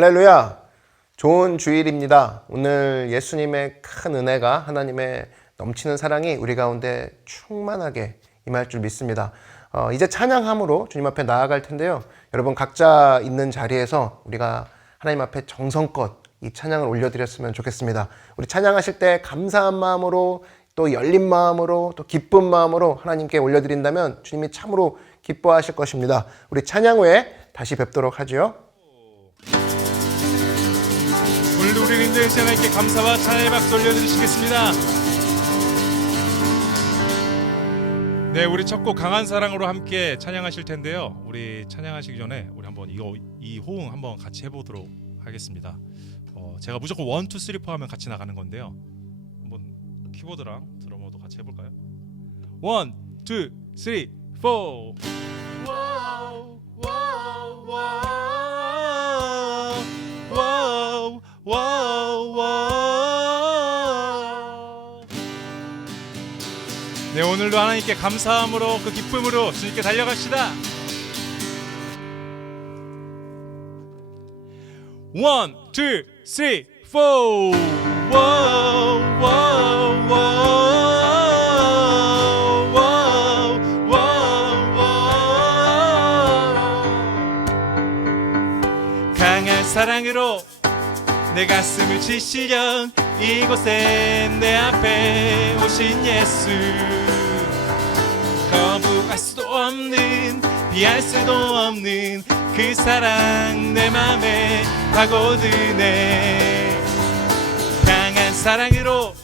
할렐루야! 좋은 주일입니다. 오늘 예수님의 큰 은혜가 하나님의 넘치는 사랑이 우리 가운데 충만하게 임할 줄 믿습니다. 이제 찬양함으로 주님 앞에 나아갈 텐데요. 여러분 각자 있는 자리에서 우리가 하나님 앞에 정성껏 이 찬양을 올려드렸으면 좋겠습니다. 우리 찬양하실 때 감사한 마음으로 또 열린 마음으로 또 기쁜 마음으로 하나님께 올려드린다면 주님이 참으로 기뻐하실 것입니다. 우리 찬양 후에 다시 뵙도록 하죠. 오늘도 우리 인도에서 하나님께 감사와 찬양의 박수 올려드리시겠습니다. 네, 우리 첫 곡 강한 사랑으로 함께 찬양하실 텐데요. 우리 찬양하시기 전에 우리 한번 이 호응 한번 같이 해보도록 하겠습니다. 제가 무조건 1, 2, 3, 4 하면 같이 나가는 건데요. 한번 키보드랑 드러머도 같이 해볼까요? 1, 2, 3, 4. 와우, 와우, 와우, 와우, 와우. 네, 오늘도 하나님께 감사함으로 그 기쁨으로 주님께 달려갑시다. 1, 2, 3, 4. 와우, 와우, 와우, 와우, 와우, 와우. 강한 사랑으로 내 가슴을 치시려 이곳에 내 앞에 오신 예수. 거부할 수도 없는 피할 수도 없는 그 사랑 내 맘에 파고드네. 강한 사랑으로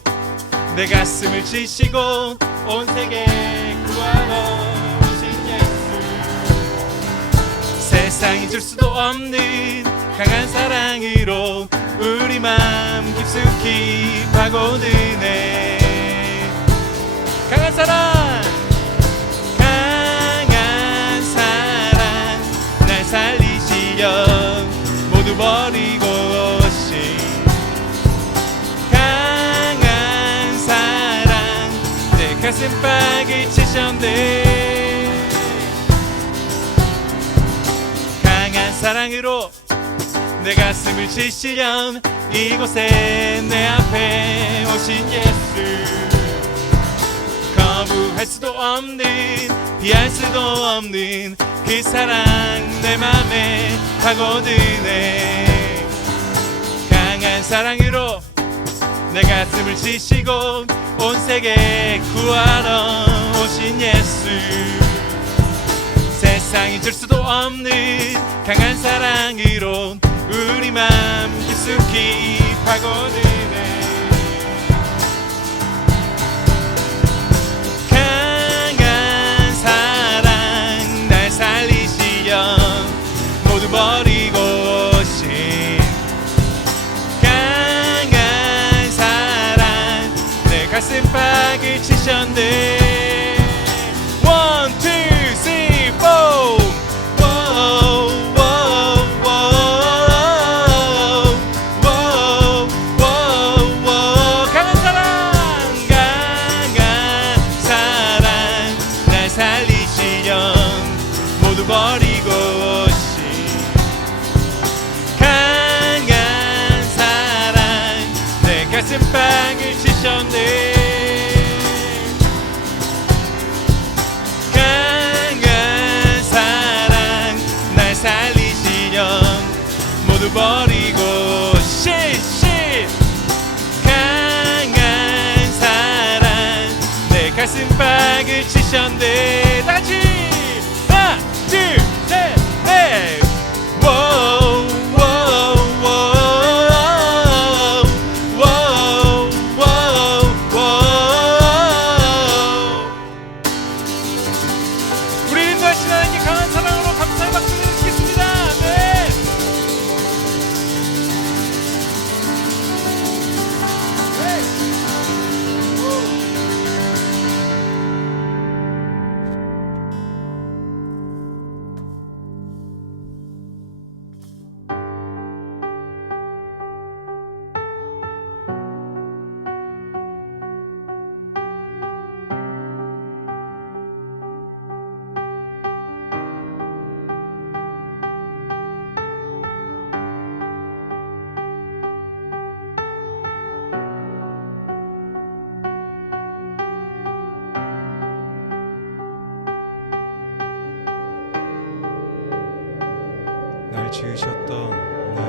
내 가슴을 치시고 온 세계 구하러 오신 예수. 세상이 줄 수도 없는 강한 사랑으로 우리 맘 깊숙이 파고드네. 강한 사랑, 강한 사랑 날 살리시려 모두 버리고 오신 강한 사랑 내 가슴팍을 치셨네. 강한 사랑으로 내 가슴을 치시렴 이곳에 내 앞에 오신 예수. 거부할 수도 없는 피할 수도 없는 그 사랑 내 맘에 파고드네. 강한 사랑으로 내 가슴을 치시고 온 세계 구하러 오신 예수. 세상이 줄 수도 없는 강한 사랑으로 우리 맘 깊숙이 파고드네. 강한 사랑 날 살리시려 모두 버리고 오신 강한 사랑 내 가슴팍을 치셨네. 1, 2, 3, 4. 버리고 오신 강한 사랑 내 가슴팍을 치셨네. 강한 사랑 날 살리시려 모두 버리고 오신 강한 사랑 내 가슴팍을 치셨네. 다같이 둘, 셋, 넷. 워우, 워우, 워우, 워우, 워우, 워우. 우리 인도하신 하나님께 강한 사랑으로 감사의 박수 드리겠습니다. 네. 지으셨던 날,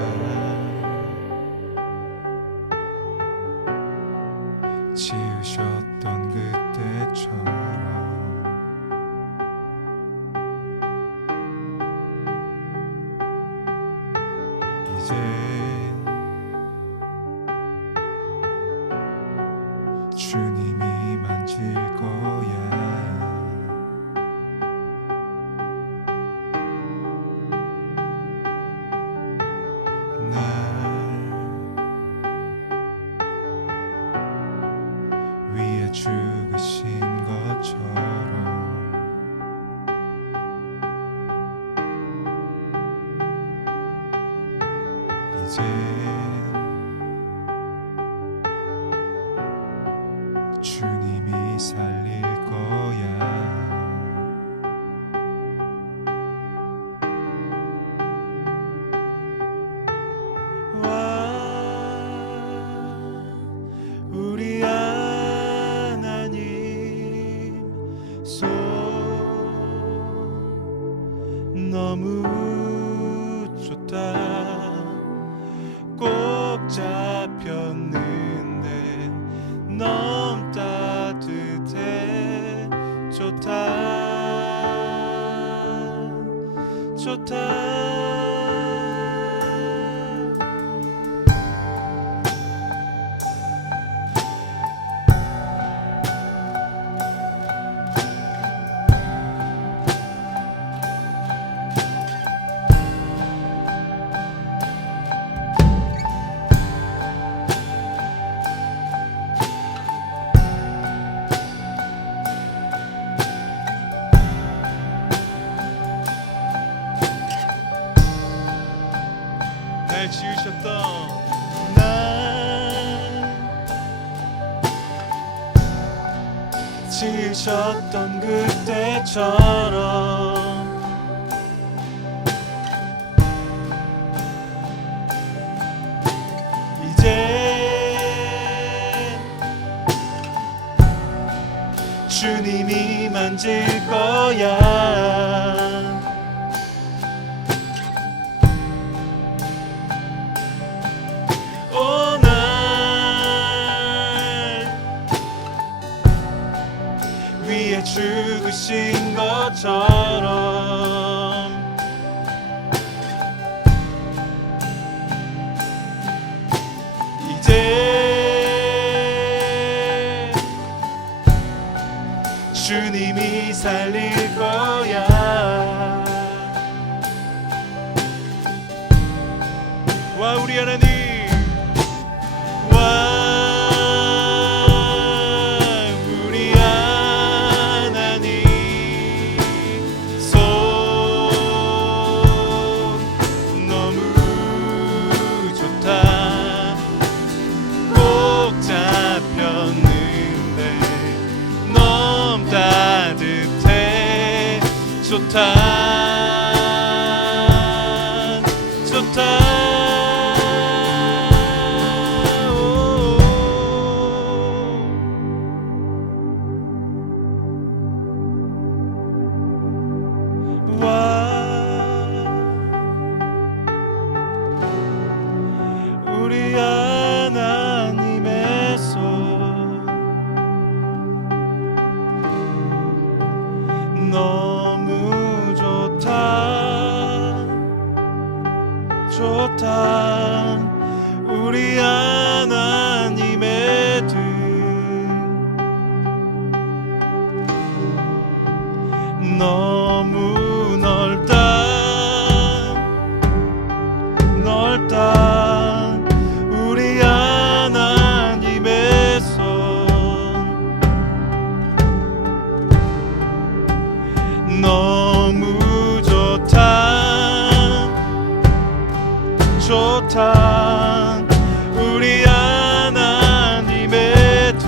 지으셨던 그때처럼 이제 주님이 만질 거야. 날 위에 죽으신 것처럼 이제 주님이 살릴 거야. 우리 하나님 손 너무 좋다. 꼭 잡혔는데 너무 따뜻해. 좋다. 날 지으셨던 그때처럼 이제 주님이 만질 거야. 위에 죽으신 것처럼 이제 주님이 살릴 거야. 와 우리 하나님, 좋다. 와 우리 하나님의 손 너무 좋다. 우리 하나님의 등 너무 넓다. 우리 하나님의 손 너무 좋다. 우리 하나님의 등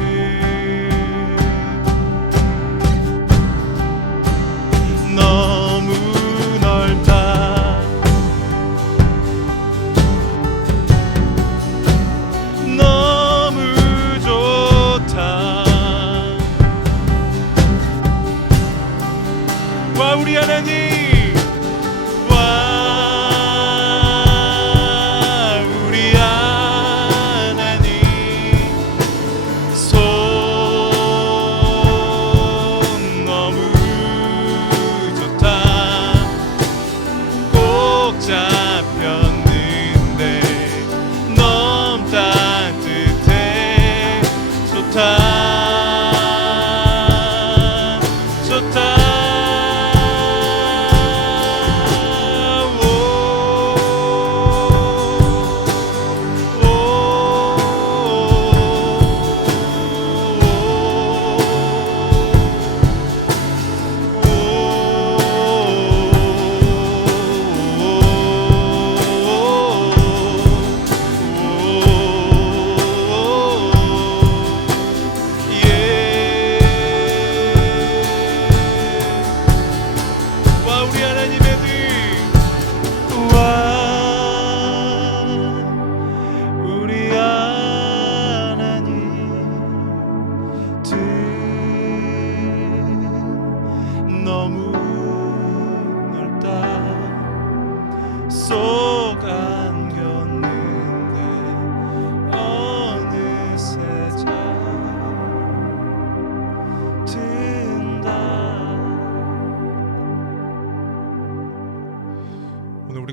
너무 넓다. 너무 좋다. 와 우리 하나님, 와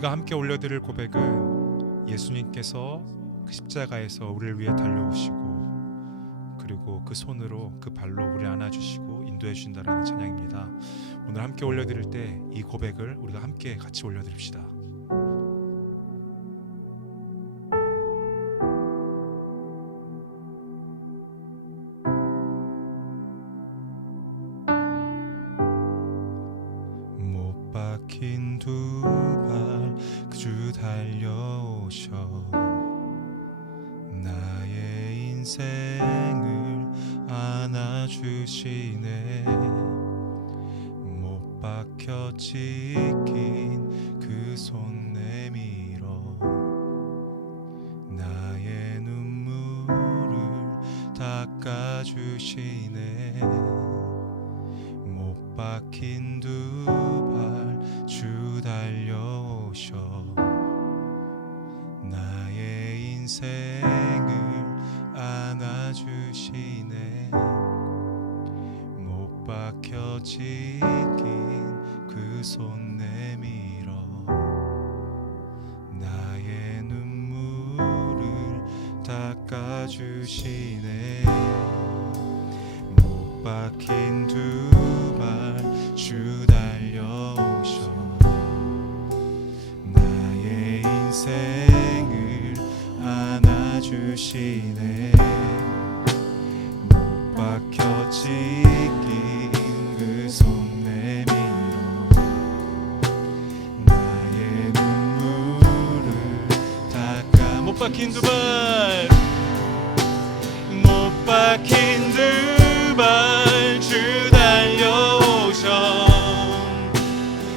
우리가 함께 올려드릴 고백은 예수님께서 그 십자가에서 우리를 위해 달려오시고 그리고 그 손으로 그 발로 우리를 안아주시고 인도해 주신다라는 찬양입니다. 오늘 함께 올려드릴 때 이 고백을 우리가 함께 같이 올려드립시다. 못 박힌 두 발 그 주 달려오셔 나의 인생을 안아주시네. 못 박혀 지킨 그 손 내밀어 나의 눈물을 닦아주시네. 못 박힌 두 발 주 달려오셔 나의 인생을 안아주시네. 못 박혀 지킨 그 손 내밀어 나의 눈물을 닦아주시네. 못 박힌 두 발 주 달려오셔 나의 인생을 안아주시네. 못 박혀 지킨 그 손 내밀어 나의 눈물을 닦아. 못 박힌 두 발 못 박힌 두 발 주 달려오셔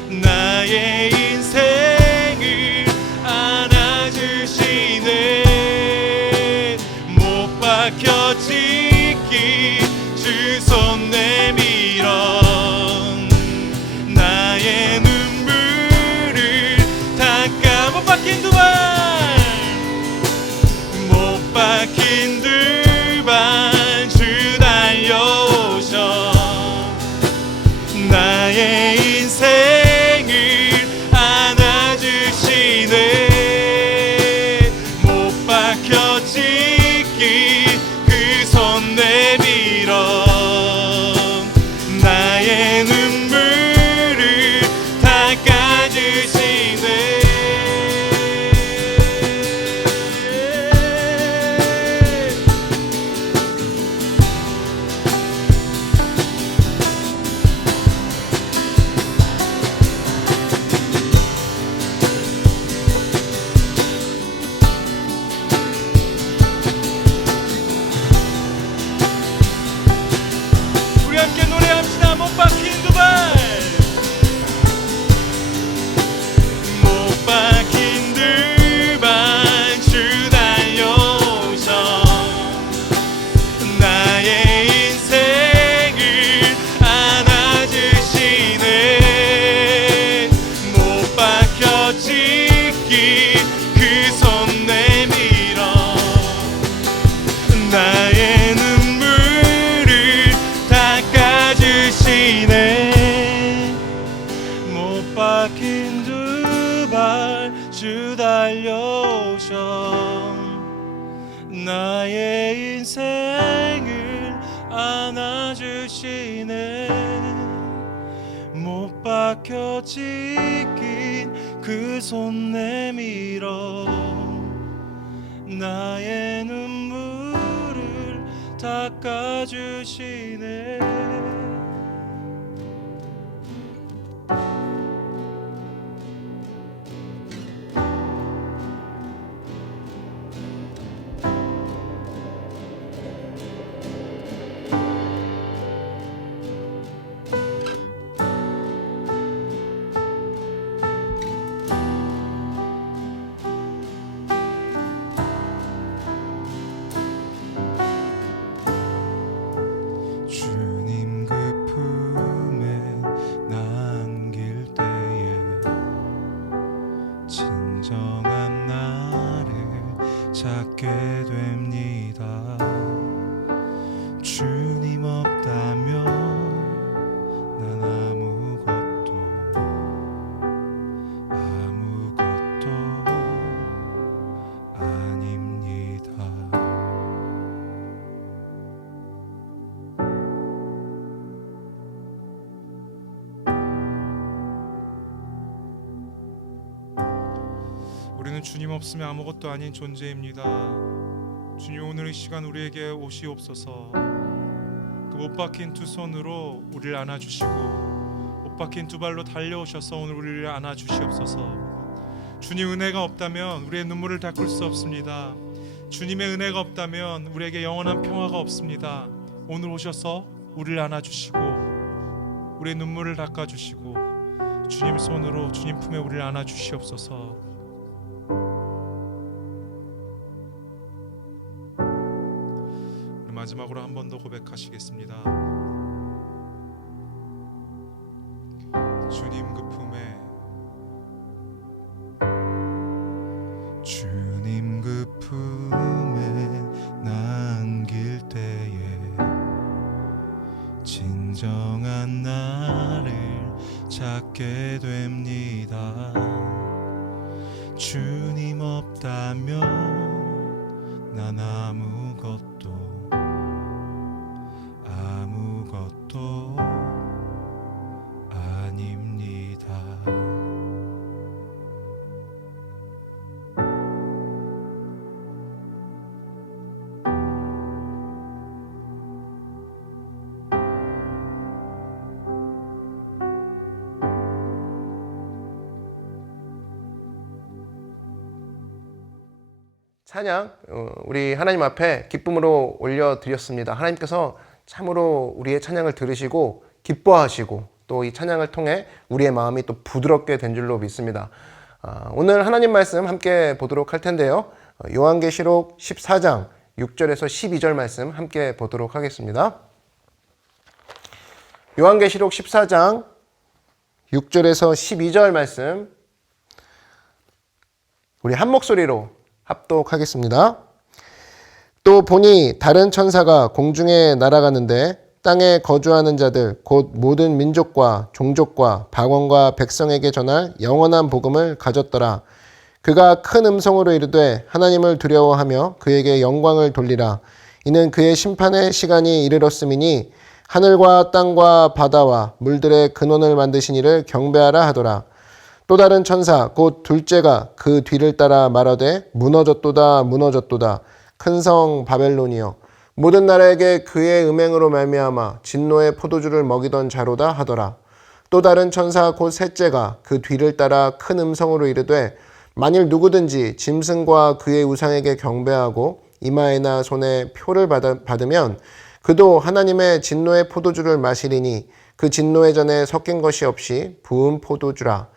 나의 인생을 안아주시네. 못 박혀 지킨 주 손 내밀어 나의 눈물을 닦아. 못 박힌 두 발 못 박힌 두 발 주 달려오셔 나의 인생을 안아주시네. 못 박혀 지킨 그 손 내밀어 나의 눈물을 닦아주시네. 우리 함께 노래합시다. 못 박힌 두 발 못 박힌 두 발 주 달려오셔 나의 인생을 안아주시네. 못 박혀 지킨 그 손 내밀어 나의 눈물을 닦아주시네. 못 박힌 두 발 주 달려오셔 나의 인생을 안아주시네. 못 박혀 지킨 그 손 내밀어 나의 눈물을 닦아주시네. 주님 그 품에 남길 때에 진정한 나를 찾게 됩니다. 주님 없다면 난 아무것도 주님 없으면 아무것도 아닌 존재입니다. 주님, 오늘 이 시간 우리에게 오시옵소서. 그 못 박힌 두 손으로 우리를 안아주시고 못 박힌 두 발로 달려오셔서 오늘 우리를 안아주시옵소서. 주님 은혜가 없다면 우리의 눈물을 닦을 수 없습니다. 주님의 은혜가 없다면 우리에게 영원한 평화가 없습니다. 오늘 오셔서 우리를 안아주시고 우리의 눈물을 닦아주시고 주님 손으로 주님 품에 우리를 안아주시옵소서. 마지막으로 한 번 더 고백하시겠습니다. 주님 그 품에, 주님 그 품에 안길 때에 진정한 나를 찾게 됩니다. 주님 없다면 난 아무것도 아닙니다. 찬양 우리 하나님 앞에 기쁨으로 올려드렸습니다. 하나님께서 참으로 우리의 찬양을 들으시고 기뻐하시고 또 이 찬양을 통해 우리의 마음이 또 부드럽게 된 줄로 믿습니다. 오늘 하나님 말씀 함께 보도록 할 텐데요. 요한계시록 14장 6절에서 12절 말씀 함께 보도록 하겠습니다. 요한계시록 14장 6절에서 12절 말씀 우리 한 목소리로 합독하겠습니다. 또 보니 다른 천사가 공중에 날아가는데 땅에 거주하는 자들 곧 모든 민족과 종족과 박원과 백성에게 전할 영원한 복음을 가졌더라. 그가 큰 음성으로 이르되 하나님을 두려워하며 그에게 영광을 돌리라. 이는 그의 심판의 시간이 이르렀음이니 하늘과 땅과 바다와 물들의 근원을 만드신 이를 경배하라 하더라. 또 다른 천사 곧 둘째가 그 뒤를 따라 말하되 무너졌도다 무너졌도다 큰 성 바벨론이여 모든 나라에게 그의 음행으로 말미암아 진노의 포도주를 먹이던 자로다 하더라. 또 다른 천사 곧 셋째가 그 뒤를 따라 큰 음성으로 이르되 만일 누구든지 짐승과 그의 우상에게 경배하고 이마에나 손에 표를 받으면 그도 하나님의 진노의 포도주를 마시리니 그 진노의 잔에 섞인 것이 없이 부은 포도주라.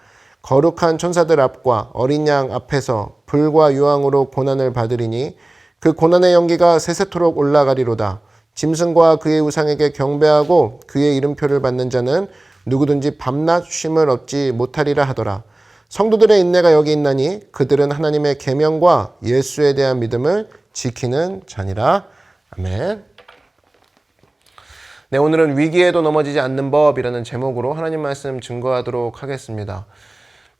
거룩한 천사들 앞과 어린 양 앞에서 불과 유황으로 고난을 받으리니 그 고난의 연기가 세세토록 올라가리로다. 짐승과 그의 우상에게 경배하고 그의 이름표를 받는 자는 누구든지 밤낮 쉼을 얻지 못하리라 하더라. 성도들의 인내가 여기 있나니 그들은 하나님의 계명과 예수에 대한 믿음을 지키는 자니라. 아멘. 네, 오늘은 위기에도 넘어지지 않는 법이라는 제목으로 하나님 말씀 증거하도록 하겠습니다.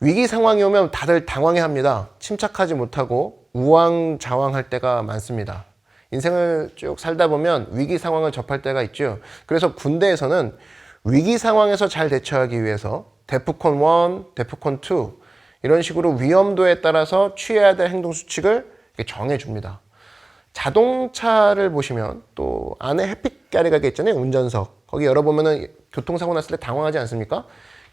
위기 상황이 오면 다들 당황해합니다. 침착하지 못하고 우왕좌왕할 때가 많습니다. 인생을 쭉 살다 보면 위기 상황을 접할 때가 있죠. 그래서 군대에서는 위기 상황에서 잘 대처하기 위해서 데프콘 1, 데프콘 2 이런 식으로 위험도에 따라서 취해야 될 행동 수칙을 정해줍니다. 자동차를 보시면 또 안에 햇빛가리가 있잖아요. 운전석. 거기 열어보면은 교통사고 났을 때 당황하지 않습니까?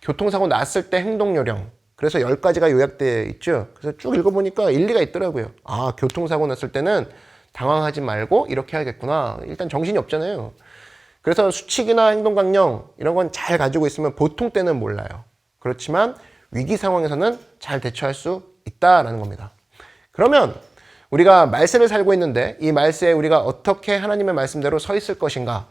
교통사고 났을 때 행동 요령. 그래서 10가지가 요약되어 있죠. 그래서 쭉 읽어보니까 일리가 있더라고요. 아, 교통사고 났을 때는 당황하지 말고 이렇게 해야겠구나. 일단 정신이 없잖아요. 그래서 수칙이나 행동강령 이런 건 잘 가지고 있으면 보통 때는 몰라요. 그렇지만 위기 상황에서는 잘 대처할 수 있다라는 겁니다. 그러면 우리가 말세를 살고 있는데 이 말세에 우리가 어떻게 하나님의 말씀대로 서 있을 것인가?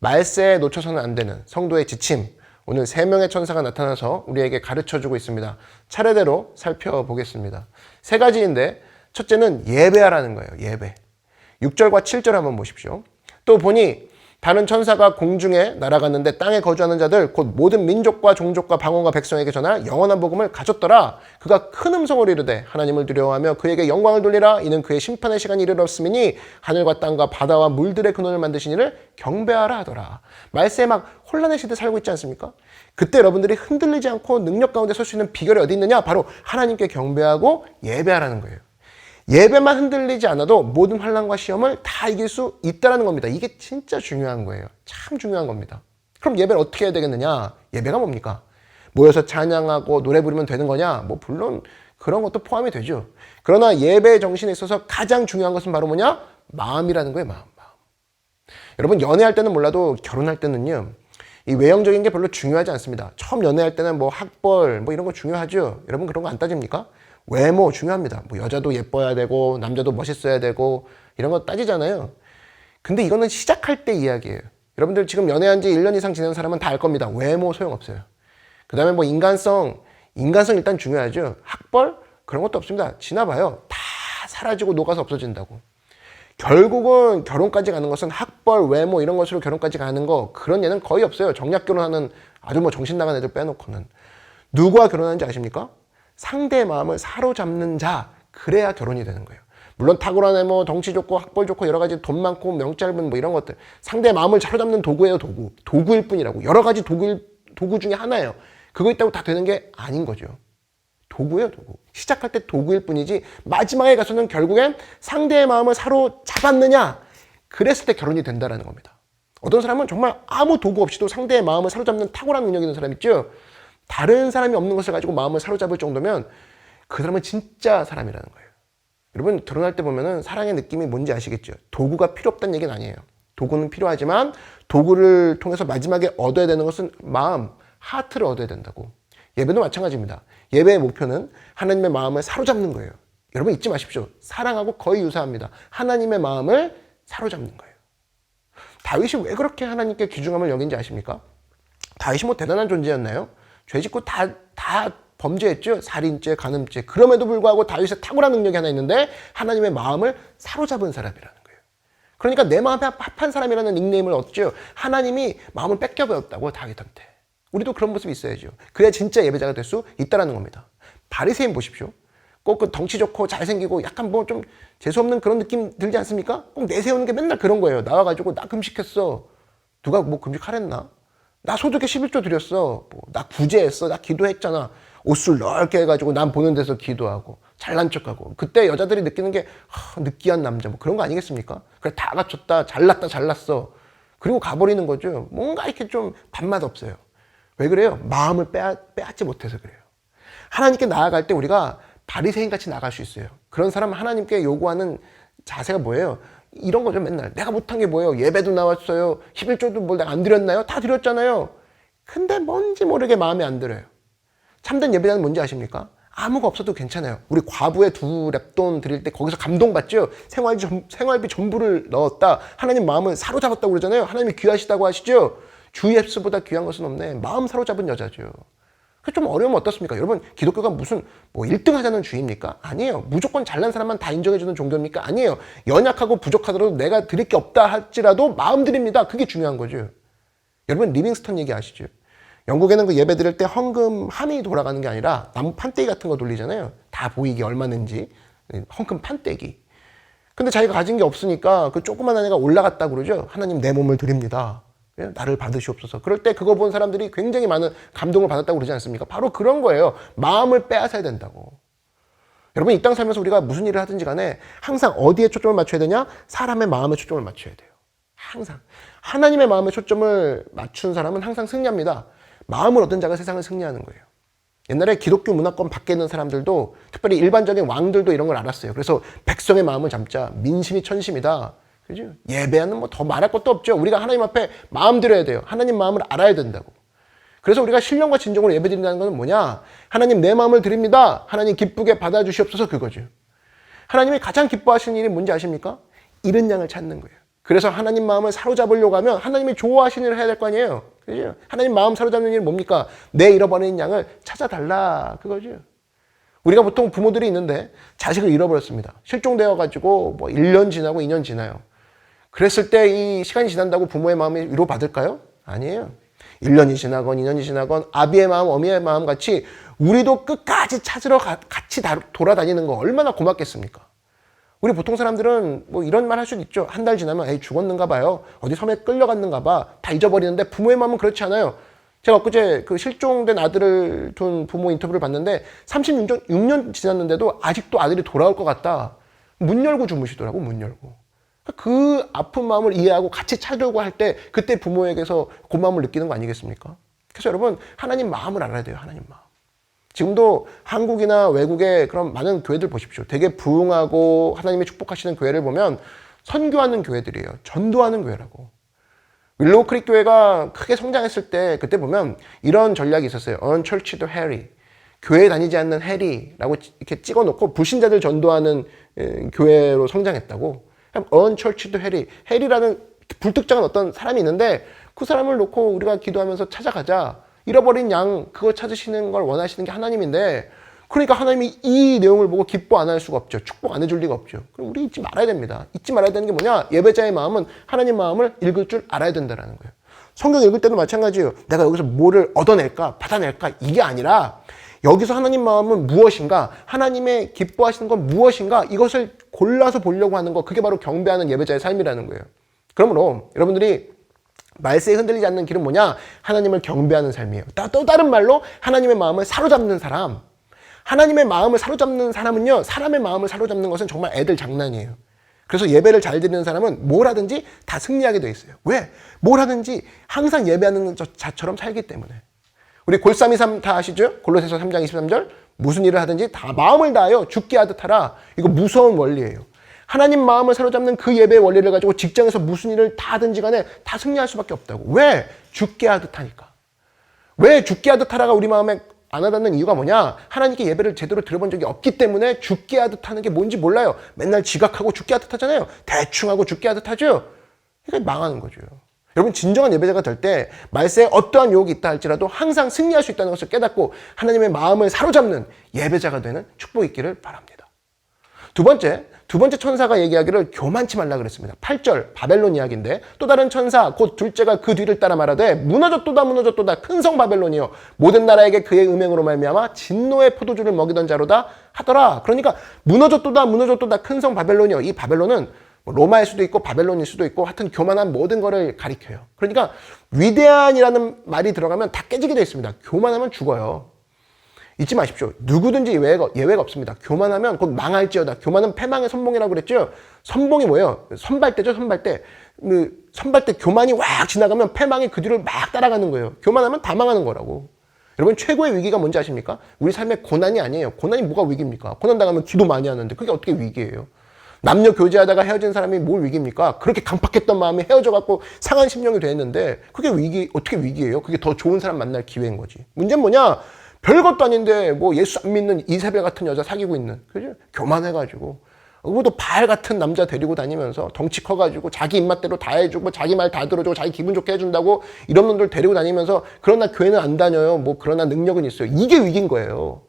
말세에 놓쳐서는 안 되는 성도의 지침. 오늘 3명의 천사가 나타나서 우리에게 가르쳐주고 있습니다. 차례대로 살펴보겠습니다. 3가지인데 첫째는 예배하라는 거예요. 예배. 6절과 7절 한번 보십시오. 또 보니 다른 천사가 공중에 날아갔는데 땅에 거주하는 자들 곧 모든 민족과 종족과 방언과 백성에게 전할 영원한 복음을 가졌더라. 그가 큰 음성으로 이르되 하나님을 두려워하며 그에게 영광을 돌리라. 이는 그의 심판의 시간이 이르렀음이니 하늘과 땅과 바다와 물들의 근원을 만드신 이를 경배하라 하더라. 말세에 막 혼란의 시대 살고 있지 않습니까? 그때 여러분들이 흔들리지 않고 능력 가운데 설 수 있는 비결이 어디 있느냐? 바로 하나님께 경배하고 예배하라는 거예요. 예배만 흔들리지 않아도 모든 환난과 시험을 다 이길 수 있다는 겁니다. 이게 진짜 중요한 거예요. 참 중요한 겁니다. 그럼 예배를 어떻게 해야 되겠느냐? 예배가 뭡니까? 모여서 찬양하고 노래 부르면 되는 거냐? 뭐 물론 그런 것도 포함이 되죠. 그러나 예배 정신에 있어서 가장 중요한 것은 바로 뭐냐? 마음이라는 거예요. 마음. 여러분 연애할 때는 몰라도 결혼할 때는요. 이 외형적인 게 별로 중요하지 않습니다. 처음 연애할 때는 뭐 학벌 뭐 이런 거 중요하죠. 여러분 그런 거 안 따집니까? 외모 중요합니다. 뭐 여자도 예뻐야 되고 남자도 멋있어야 되고 이런 거 따지잖아요. 근데 이거는 시작할 때 이야기예요. 여러분들 지금 연애한 지 1년 이상 지낸 사람은 다 알 겁니다. 외모 소용없어요. 그 다음에 뭐 인간성 일단 중요하죠. 학벌 그런 것도 없습니다. 지나봐요. 다 사라지고 녹아서 없어진다고. 결국은 결혼까지 가는 것은 학벌, 외모 이런 것으로 결혼까지 가는 거 그런 예는 거의 없어요. 정략 결혼하는 아주 뭐 정신 나간 애들 빼놓고는. 누구와 결혼하는지 아십니까? 상대의 마음을 사로잡는 자, 그래야 결혼이 되는 거예요. 물론 탁월한 외모, 덩치 좋고 학벌 좋고 여러 가지 돈 많고 명 짧은 뭐 이런 것들 상대의 마음을 사로잡는 도구예요. 도구일 뿐이라고. 여러 가지 도구 중에 하나예요. 그거 있다고 다 되는 게 아닌 거죠. 도구예요, 도구. 시작할 때 도구일 뿐이지 마지막에 가서는 결국엔 상대의 마음을 사로잡았느냐 그랬을 때 결혼이 된다는 겁니다. 어떤 사람은 정말 아무 도구 없이도 상대의 마음을 사로잡는 탁월한 능력이 있는 사람 있죠. 다른 사람이 없는 것을 가지고 마음을 사로잡을 정도면 그 사람은 진짜 사람이라는 거예요. 여러분 결혼할 때 보면은 사랑의 느낌이 뭔지 아시겠죠? 도구가 필요 없다는 얘기는 아니에요. 도구는 필요하지만 도구를 통해서 마지막에 얻어야 되는 것은 마음, 하트를 얻어야 된다고. 예배도 마찬가지입니다. 예배의 목표는 하나님의 마음을 사로잡는 거예요. 여러분 잊지 마십시오. 사랑하고 거의 유사합니다. 하나님의 마음을 사로잡는 거예요. 다윗이 왜 그렇게 하나님께 귀중함을 여긴지 아십니까? 다윗이 뭐 대단한 존재였나요? 죄 짓고 다 범죄했죠. 살인죄, 간음죄. 그럼에도 불구하고 다윗의 탁월한 능력이 하나 있는데 하나님의 마음을 사로잡은 사람이라는 거예요. 그러니까 내 마음에 합한 사람이라는 닉네임을 얻죠. 하나님이 마음을 뺏겨버렸다고 다윗한테. 우리도 그런 모습이 있어야죠. 그래야 진짜 예배자가 될 수 있다는 겁니다. 바리새인 보십시오. 꼭 그 덩치 좋고 잘생기고 약간 뭐 좀 재수없는 그런 느낌 들지 않습니까? 꼭 내세우는 게 맨날 그런 거예요. 나와가지고 나 금식했어. 누가 뭐 금식하랬나? 나 소득에 11조 드렸어. 뭐, 나 구제했어. 나 기도했잖아. 옷을 넓게 해가지고 난 보는 데서 기도하고 잘난 척하고. 그때 여자들이 느끼는 게 느끼한 남자 뭐 그런 거 아니겠습니까? 그래 다 갖췄다. 잘났어. 그리고 가버리는 거죠. 뭔가 이렇게 좀 밥맛 없어요. 왜 그래요? 마음을 빼앗지 못해서 그래요. 하나님께 나아갈 때 우리가 바리새인같이 나갈 수 있어요. 그런 사람 하나님께 요구하는 자세가 뭐예요? 이런 거죠. 맨날 내가 못한 게 뭐예요? 예배도 나왔어요. 11조도 뭘 내가 안 드렸나요? 다 드렸잖아요. 근데 뭔지 모르게 마음에 안 들어요. 참된 예배자는 뭔지 아십니까? 아무거 없어도 괜찮아요. 우리 과부에 2랩돈 드릴 때 거기서 감동받죠? 생활비 전부를 넣었다. 하나님 마음을 사로잡았다고 그러잖아요. 하나님이 귀하시다고 하시죠? 주의 횟수보다 귀한 것은 없네. 마음 사로잡은 여자죠. 좀 어려우면 어떻습니까? 여러분 기독교가 무슨 뭐 1등 하자는 주의입니까? 아니에요. 무조건 잘난 사람만 다 인정해주는 종교입니까? 아니에요. 연약하고 부족하더라도 내가 드릴 게 없다 할지라도 마음 드립니다. 그게 중요한 거죠. 여러분 리빙스턴 얘기 아시죠? 영국에는 그 예배 드릴 때 헌금함이 돌아가는 게 아니라 나무 판때기 같은 거 돌리잖아요. 다 보이게 얼마는지 헌금 판때기. 근데 자기가 가진 게 없으니까 그 조그만한 애가 올라갔다 그러죠. 하나님 내 몸을 드립니다. 나를 받으시옵소서. 그럴 때 그거 본 사람들이 굉장히 많은 감동을 받았다고 그러지 않습니까? 바로 그런 거예요. 마음을 빼앗아야 된다고. 여러분 이 땅 살면서 우리가 무슨 일을 하든지 간에 항상 어디에 초점을 맞춰야 되냐? 사람의 마음에 초점을 맞춰야 돼요. 항상. 하나님의 마음에 초점을 맞춘 사람은 항상 승리합니다. 마음을 얻은 자가 세상을 승리하는 거예요. 옛날에 기독교 문화권 밖에 있는 사람들도 특별히 일반적인 왕들도 이런 걸 알았어요. 그래서 백성의 마음을 잡자. 민심이 천심이다. 그죠? 예배는 뭐 더 말할 것도 없죠. 우리가 하나님 앞에 마음 드려야 돼요. 하나님 마음을 알아야 된다고. 그래서 우리가 신령과 진정으로 예배 드린다는 것은 뭐냐? 하나님 내 마음을 드립니다. 하나님 기쁘게 받아주시옵소서 그거죠. 하나님이 가장 기뻐하시는 일이 뭔지 아십니까? 잃은 양을 찾는 거예요. 그래서 하나님 마음을 사로잡으려고 하면 하나님이 좋아하시는 일을 해야 될 거 아니에요. 그죠? 하나님 마음 사로잡는 일은 뭡니까? 내 잃어버린 양을 찾아달라 그거죠. 우리가 보통 부모들이 있는데 자식을 잃어버렸습니다. 실종되어가지고 뭐 1년 지나고 2년 지나요. 그랬을 때 이 시간이 지난다고 부모의 마음이 위로받을까요? 아니에요. 1년이 지나건 2년이 지나건 아비의 마음, 어미의 마음 같이 우리도 끝까지 찾으러 같이 돌아다니는 거 얼마나 고맙겠습니까? 우리 보통 사람들은 뭐 이런 말 할 수도 있죠. 한 달 지나면 에이 죽었는가 봐요. 어디 섬에 끌려갔는가 봐. 다 잊어버리는데 부모의 마음은 그렇지 않아요. 제가 엊그제 그 실종된 아들을 둔 부모 인터뷰를 봤는데 36년 지났는데도 아직도 아들이 돌아올 것 같다. 문 열고 주무시더라고, 문 열고. 그 아픈 마음을 이해하고 같이 찾으려고 할 때 그때 부모에게서 고마움을 느끼는 거 아니겠습니까? 그래서 여러분 하나님 마음을 알아야 돼요. 하나님 마음. 지금도 한국이나 외국의 그런 많은 교회들 보십시오. 되게 부흥하고 하나님의 축복하시는 교회를 보면 선교하는 교회들이에요. 전도하는 교회라고. 윌로우 크릭 교회가 크게 성장했을 때 그때 보면 이런 전략이 있었어요. Unchurched Harry. 교회 다니지 않는 해리라고 이렇게 찍어놓고 불신자들 전도하는 교회로 성장했다고. Unchurched Harry. 해리라는 불특정한 어떤 사람이 있는데 그 사람을 놓고 우리가 기도하면서 찾아가자. 잃어버린 양 그거 찾으시는 걸 원하시는 게 하나님인데 그러니까 하나님이 이 내용을 보고 기뻐 안 할 수가 없죠. 축복 안 해줄 리가 없죠. 그럼 우리 잊지 말아야 됩니다. 잊지 말아야 되는 게 뭐냐? 예배자의 마음은 하나님 마음을 읽을 줄 알아야 된다는 거예요. 성경 읽을 때도 마찬가지예요. 내가 여기서 뭐를 얻어낼까? 받아낼까? 이게 아니라 여기서 하나님 마음은 무엇인가? 하나님의 기뻐하시는 건 무엇인가? 이것을 골라서 보려고 하는 거 그게 바로 경배하는 예배자의 삶이라는 거예요. 그러므로 여러분들이 말세에 흔들리지 않는 길은 뭐냐? 하나님을 경배하는 삶이에요. 또 다른 말로 하나님의 마음을 사로잡는 사람. 하나님의 마음을 사로잡는 사람은요. 사람의 마음을 사로잡는 것은 정말 애들 장난이에요. 그래서 예배를 잘 드리는 사람은 뭘 하든지 다 승리하게 돼 있어요. 왜? 뭘 하든지 항상 예배하는 자처럼 살기 때문에. 우리 골323 다 아시죠? 골로새서 3장 23절 무슨 일을 하든지 다 마음을 다하여 죽게 하듯 하라. 이거 무서운 원리예요. 하나님 마음을 사로잡는 그 예배의 원리를 가지고 직장에서 무슨 일을 다 하든지 간에 다 승리할 수밖에 없다고. 왜? 죽게 하듯 하니까. 왜 죽게 하듯 하라가 우리 마음에 안 와닿는 이유가 뭐냐? 하나님께 예배를 제대로 들어본 적이 없기 때문에 죽게 하듯 하는 게 뭔지 몰라요. 맨날 지각하고 죽게 하듯 하잖아요. 대충 하고 죽게 하듯 하죠. 그러니까 망하는 거죠. 여러분 진정한 예배자가 될 때 말세에 어떠한 유혹이 있다 할지라도 항상 승리할 수 있다는 것을 깨닫고 하나님의 마음을 사로잡는 예배자가 되는 축복이 있기를 바랍니다. 두 번째 천사가 얘기하기를 교만치 말라 그랬습니다. 8절 바벨론 이야기인데 또 다른 천사 곧 둘째가 그 뒤를 따라 말하되 무너졌도다 큰 성 바벨론이요 모든 나라에게 그의 음행으로 말미암아 진노의 포도주를 먹이던 자로다 하더라. 그러니까 무너졌도다 큰 성 바벨론이요. 이 바벨론은 로마일 수도 있고 바벨론일 수도 있고 하여튼 교만한 모든 거를 가리켜요. 그러니까 위대한이라는 말이 들어가면 다 깨지게 되어 있습니다. 교만하면 죽어요. 잊지 마십시오. 누구든지 예외가 없습니다. 교만하면 곧 망할지어다. 교만은 패망의 선봉이라고 그랬죠. 선봉이 뭐예요? 선발대죠. 선발대. 선발대 교만이 확 지나가면 패망이 그 뒤를 막 따라가는 거예요. 교만하면 다 망하는 거라고. 여러분 최고의 위기가 뭔지 아십니까? 우리 삶의 고난이 아니에요. 고난이 뭐가 위기입니까? 고난 당하면 기도 많이 하는데 그게 어떻게 위기예요? 남녀 교제하다가 헤어진 사람이 뭘 위기입니까? 그렇게 강팍했던 마음이 헤어져갖고 상한 심령이 됐는데 그게 어떻게 위기예요? 그게 더 좋은 사람 만날 기회인 거지. 문제는 뭐냐? 별것도 아닌데 뭐 예수 안 믿는 이세벨 같은 여자 사귀고 있는, 그죠? 교만해가지고 그것도 바알 같은 남자 데리고 다니면서 덩치 커가지고 자기 입맛대로 다 해주고 자기 말 다 들어주고 자기 기분 좋게 해준다고 이런 놈들 데리고 다니면서 그러나 교회는 안 다녀요. 뭐 그러나 능력은 있어요. 이게 위기인 거예요.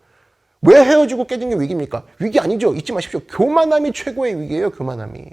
왜 헤어지고 깨진 게 위기입니까? 위기 아니죠. 잊지 마십시오. 교만함이 최고의 위기예요. 교만함이.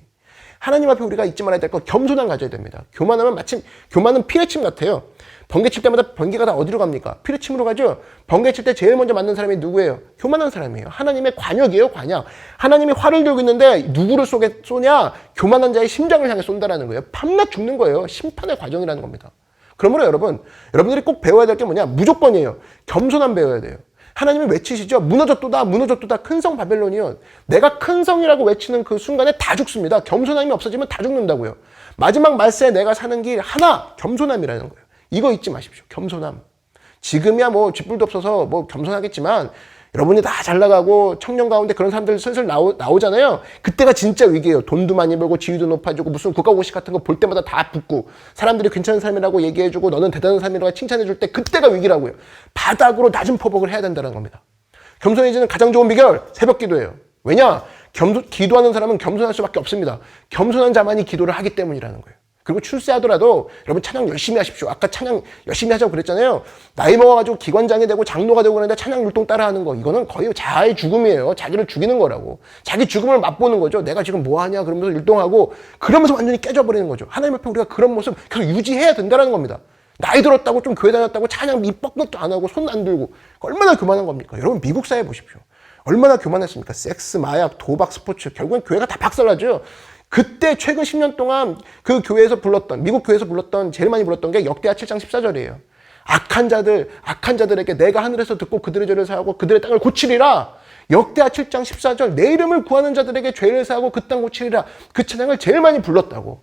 하나님 앞에 우리가 잊지 말아야 될 건 겸손함 가져야 됩니다. 교만은 피레침 같아요. 번개 칠 때마다 번개가 다 어디로 갑니까? 피레침으로 가죠. 번개 칠 때 제일 먼저 맞는 사람이 누구예요? 교만한 사람이에요. 하나님의 관역이에요. 관역. 하나님이 활을 들고 있는데 누구를 쏘냐? 교만한 자의 심장을 향해 쏜다라는 거예요. 밤낮 죽는 거예요. 심판의 과정이라는 겁니다. 그러므로 여러분들이 꼭 배워야 될 게 뭐냐? 무조건이에요. 겸손함 배워야 돼요. 하나님이 외치시죠. 무너졌도다 큰 성 바벨론이요. 내가 큰 성이라고 외치는 그 순간에 다 죽습니다. 겸손함이 없어지면 다 죽는다고요. 마지막 말세에 내가 사는 길 하나, 겸손함이라는 거예요. 이거 잊지 마십시오. 겸손함. 지금이야 뭐 쥐뿔도 없어서 뭐 겸손하겠지만 여러분이 다 잘 나가고 청년 가운데 그런 사람들 슬슬 나오잖아요. 그때가 진짜 위기예요. 돈도 많이 벌고 지위도 높아지고 무슨 국가고시 같은 거 볼 때마다 다 붙고 사람들이 괜찮은 삶이라고 얘기해주고 너는 대단한 삶이라고 칭찬해줄 때 그때가 위기라고요. 바닥으로 낮은 포복을 해야 된다는 겁니다. 겸손해지는 가장 좋은 비결 새벽 기도예요. 왜냐? 기도하는 사람은 겸손할 수밖에 없습니다. 겸손한 자만이 기도를 하기 때문이라는 거예요. 그리고 출세하더라도 여러분 찬양 열심히 하십시오. 아까 찬양 열심히 하자고 그랬잖아요. 나이 먹어가지고 기관장이 되고 장로가 되고 그러는데 찬양 율동 따라하는 거, 이거는 거의 자아의 죽음이에요. 자기를 죽이는 거라고. 자기 죽음을 맛보는 거죠. 내가 지금 뭐 하냐 그러면서 율동하고 그러면서 완전히 깨져버리는 거죠. 하나님 앞에 우리가 그런 모습 계속 유지해야 된다는 겁니다. 나이 들었다고 좀 교회 다녔다고 찬양 입 뻗것도 안 하고 손 안 들고 얼마나 교만한 겁니까? 여러분 미국 사회 보십시오. 얼마나 교만했습니까? 섹스, 마약, 도박, 스포츠, 결국엔 교회가 다 박살나죠. 그때 최근 10년 동안 그 교회에서 불렀던, 미국 교회에서 불렀던, 제일 많이 불렀던 게 역대하 7장 14절이에요. 악한 자들에게 내가 하늘에서 듣고 그들의 죄를 사하고 그들의 땅을 고치리라. 역대하 7장 14절, 내 이름을 구하는 자들에게 죄를 사하고 그 땅 고치리라. 그 찬양을 제일 많이 불렀다고.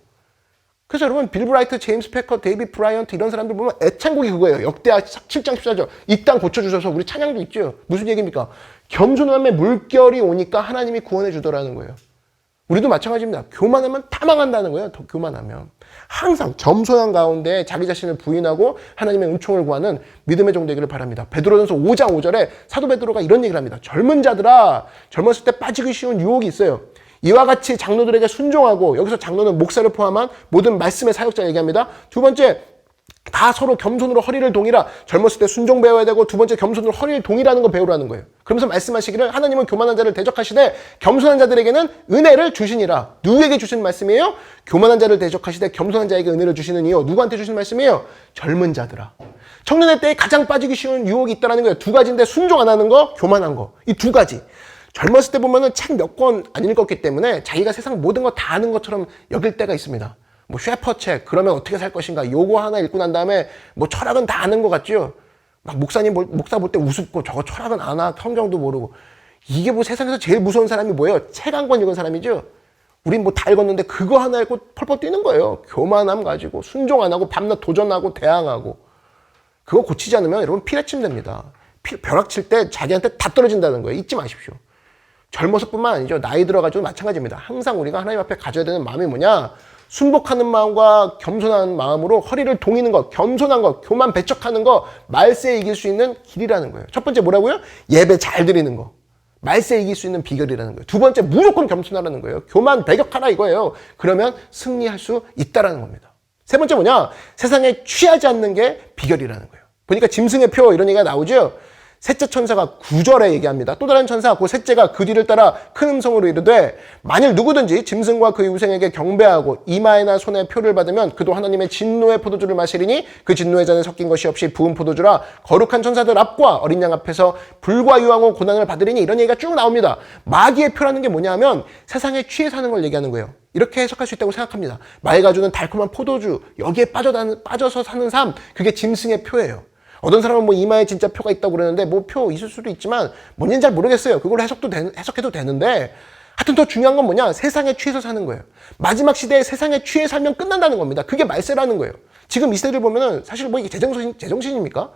그래서 여러분 빌 브라이트, 제임스 패커, 데이비드 브라이언트 이런 사람들 보면 애창곡이 그거예요. 역대하 7장 14절. 이 땅 고쳐주셔서 우리 찬양도 있죠. 무슨 얘기입니까? 겸손함에 물결이 오니까 하나님이 구원해 주더라는 거예요. 우리도 마찬가지입니다. 교만하면 다 망한다는 거예요. 더 교만하면. 항상 겸손한 가운데 자기 자신을 부인하고 하나님의 은총을 구하는 믿음의 종 되기를 바랍니다. 베드로전서 5장 5절에 사도 베드로가 이런 얘기를 합니다. 젊은 자들아, 젊었을 때 빠지기 쉬운 유혹이 있어요. 이와 같이 장로들에게 순종하고, 여기서 장로는 목사를 포함한 모든 말씀의 사역자 얘기합니다. 두 번째, 다 서로 겸손으로 허리를 동이라. 젊었을 때 순종 배워야 되고, 두 번째 겸손으로 허리를 동이라는 거 배우라는 거예요. 그러면서 말씀하시기를 하나님은 교만한 자를 대적하시되 겸손한 자들에게는 은혜를 주시니라. 누구에게 주시는 말씀이에요? 교만한 자를 대적하시되 겸손한 자에게 은혜를 주시는 이요. 누구한테 주시는 말씀이에요? 젊은 자들아. 청년의 때에 가장 빠지기 쉬운 유혹이 있다는 거예요. 두 가지인데 순종 안 하는 거, 교만한 거. 이 두 가지. 젊었을 때 보면은 책 몇 권 안 읽었기 때문에 자기가 세상 모든 거 다 아는 것처럼 여길 때가 있습니다. 뭐 셰퍼 책, 그러면 어떻게 살 것인가, 요거 하나 읽고 난 다음에 뭐 철학은 다 아는 것 같죠? 막 목사 볼 때 우습고 저거 철학은 아나, 성경도 모르고. 이게 뭐 세상에서 제일 무서운 사람이 뭐예요? 책 한 권 읽은 사람이죠? 우린 뭐 다 읽었는데 그거 하나 읽고 펄펄 뛰는 거예요. 교만함 가지고 순종 안 하고 밤낮 도전하고 대항하고. 그거 고치지 않으면 여러분 피레침 됩니다. 벼락 칠 때 자기한테 다 떨어진다는 거예요. 잊지 마십시오. 젊어서뿐만 아니죠. 나이 들어가지고 마찬가지입니다. 항상 우리가 하나님 앞에 가져야 되는 마음이 뭐냐? 순복하는 마음과 겸손한 마음으로 허리를 동이는 것, 겸손한 것, 교만 배척하는 것, 말세에 이길 수 있는 길이라는 거예요. 첫 번째 뭐라고요? 예배 잘 드리는 거. 말세에 이길 수 있는 비결이라는 거예요. 두 번째 무조건 겸손하라는 거예요. 교만 배격하라 이거예요. 그러면 승리할 수 있다라는 겁니다. 세 번째 뭐냐? 세상에 취하지 않는 게 비결이라는 거예요. 보니까 짐승의 표 이런 얘기가 나오죠. 셋째 천사가 9절에 얘기합니다. 또 다른 천사, 그 셋째가 그 뒤를 따라 큰 음성으로 이르되 만일 누구든지 짐승과 그의 우생에게 경배하고 이마에나 손에 표를 받으면 그도 하나님의 진노의 포도주를 마시리니 그 진노의 잔에 섞인 것이 없이 부은 포도주라. 거룩한 천사들 앞과 어린 양 앞에서 불과 유황과 고난을 받으리니. 이런 얘기가 쭉 나옵니다. 마귀의 표라는 게 뭐냐면 세상에 취해 사는 걸 얘기하는 거예요. 이렇게 해석할 수 있다고 생각합니다. 마귀가 주는 달콤한 포도주, 여기에 빠져서 사는 삶, 그게 짐승의 표예요. 어떤 사람은 뭐 이마에 진짜 표가 있다고 그러는데 뭐 표 있을 수도 있지만 뭔지는 잘 모르겠어요. 그걸 해석해도 되는데 하여튼 더 중요한 건 뭐냐? 세상에 취해서 사는 거예요. 마지막 시대에 세상에 취해 살면 끝난다는 겁니다. 그게 말세라는 거예요. 지금 이 세대를 보면은 사실 뭐 이게 제정신입니까?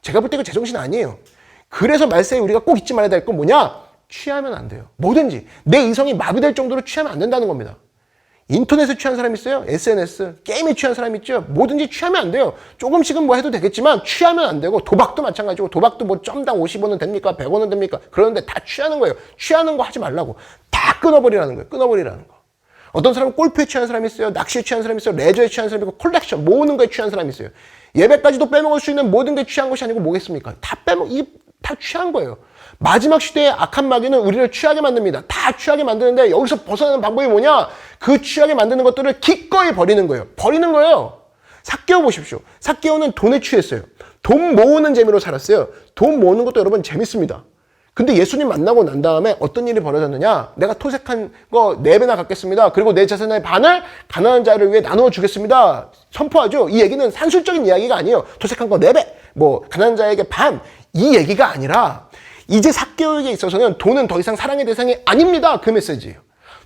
제가 볼 때 그 제정신 아니에요. 그래서 말세에 우리가 꼭 잊지 말아야 될 건 뭐냐? 취하면 안 돼요. 뭐든지 내 이성이 마비될 정도로 취하면 안 된다는 겁니다. 인터넷에 취한 사람 있어요? SNS, 게임에 취한 사람 있죠? 뭐든지 취하면 안 돼요. 조금씩은 뭐 해도 되겠지만 취하면 안 되고, 도박도 마찬가지고, 도박도 뭐 점당 50원은 됩니까? 100원은 됩니까? 그러는데 다 취하는 거예요. 취하는 거 하지 말라고. 다 끊어버리라는 거예요. 끊어버리라는 거. 어떤 사람은 골프에 취한 사람이 있어요. 낚시에 취한 사람이 있어요. 레저에 취한 사람이 있고, 콜렉션, 모으는 거에 취한 사람이 있어요. 예배까지도 빼먹을 수 있는 모든 게 취한 것이 아니고 뭐겠습니까? 다 취한 거예요. 마지막 시대의 악한 마귀는 우리를 취하게 만듭니다. 다 취하게 만드는데 여기서 벗어나는 방법이 뭐냐? 그 취하게 만드는 것들을 기꺼이 버리는 거예요. 버리는 거예요. 삭개오 보십시오. 삭개오는 돈에 취했어요. 돈 모으는 재미로 살았어요. 돈 모으는 것도 여러분 재밌습니다. 근데 예수님 만나고 난 다음에 어떤 일이 벌어졌느냐? 내가 토색한 거 4배나 갚겠습니다. 그리고 내 자산의 반을 가난한 자를 위해 나누어 주겠습니다. 선포하죠. 이 얘기는 산술적인 이야기가 아니에요. 토색한 거 4배, 뭐 가난한 자에게 반, 이 얘기가 아니라 이제 삭개오에게 있어서는 돈은 더 이상 사랑의 대상이 아닙니다. 그 메시지예요.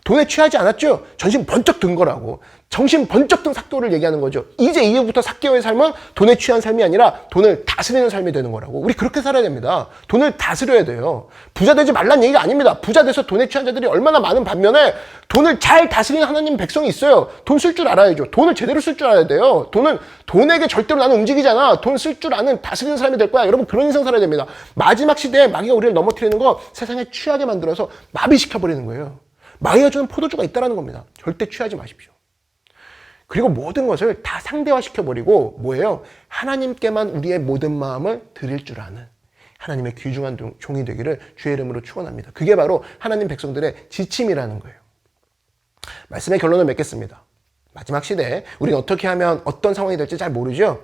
돈에 취하지 않았죠? 전신 번쩍 든 거라고. 정신 번쩍 든 삭개오를 얘기하는 거죠. 이제 이후부터 삭개오의 삶은 돈에 취한 삶이 아니라 돈을 다스리는 삶이 되는 거라고. 우리 그렇게 살아야 됩니다. 돈을 다스려야 돼요. 부자 되지 말란 얘기가 아닙니다. 부자 돼서 돈에 취한 자들이 얼마나 많은 반면에 돈을 잘 다스리는 하나님 백성이 있어요. 돈 쓸 줄 알아야죠. 돈을 제대로 쓸 줄 알아야 돼요. 돈에게 절대로 나는 움직이잖아. 돈 쓸 줄 아는 다스리는 사람이 될 거야. 여러분 그런 인생 살아야 됩니다. 마지막 시대에 마귀가 우리를 넘어뜨리는 거 세상에 취하게 만들어서 마비시켜버리는 거예요. 마귀가 주는 포도주가 있다는 겁니다. 절대 취하지 마십시오. 그리고 모든 것을 다 상대화시켜버리고 뭐예요? 하나님께만 우리의 모든 마음을 드릴 줄 아는 하나님의 귀중한 종이 되기를 주의 이름으로 축원합니다. 그게 바로 하나님 백성들의 지침이라는 거예요. 말씀의 결론을 맺겠습니다. 마지막 시대에 우리가 어떻게 하면 어떤 상황이 될지 잘 모르죠?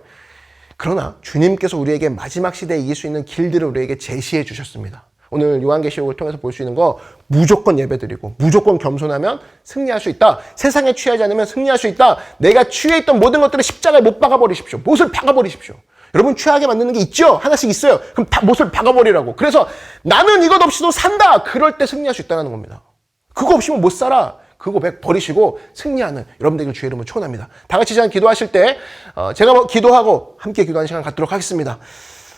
그러나 주님께서 우리에게 마지막 시대에 이길 수 있는 길들을 우리에게 제시해 주셨습니다. 오늘 요한계시록을 통해서 볼 수 있는 거 무조건 예배드리고 무조건 겸손하면 승리할 수 있다. 세상에 취하지 않으면 승리할 수 있다. 내가 취해 있던 모든 것들을 십자가에 못 박아버리십시오. 못을 박아버리십시오. 여러분 취하게 만드는 게 있죠? 하나씩 있어요. 그럼 다 못을 박아버리라고. 그래서 나는 이것 없이도 산다. 그럴 때 승리할 수 있다는 겁니다. 그거 없이면 못 살아. 그 고백 버리시고 승리하는 여러분들에게 주의 이름으로 축원합니다. 다 같이 시간 기도하실 때 제가 기도하고 함께 기도하는 시간 갖도록 하겠습니다.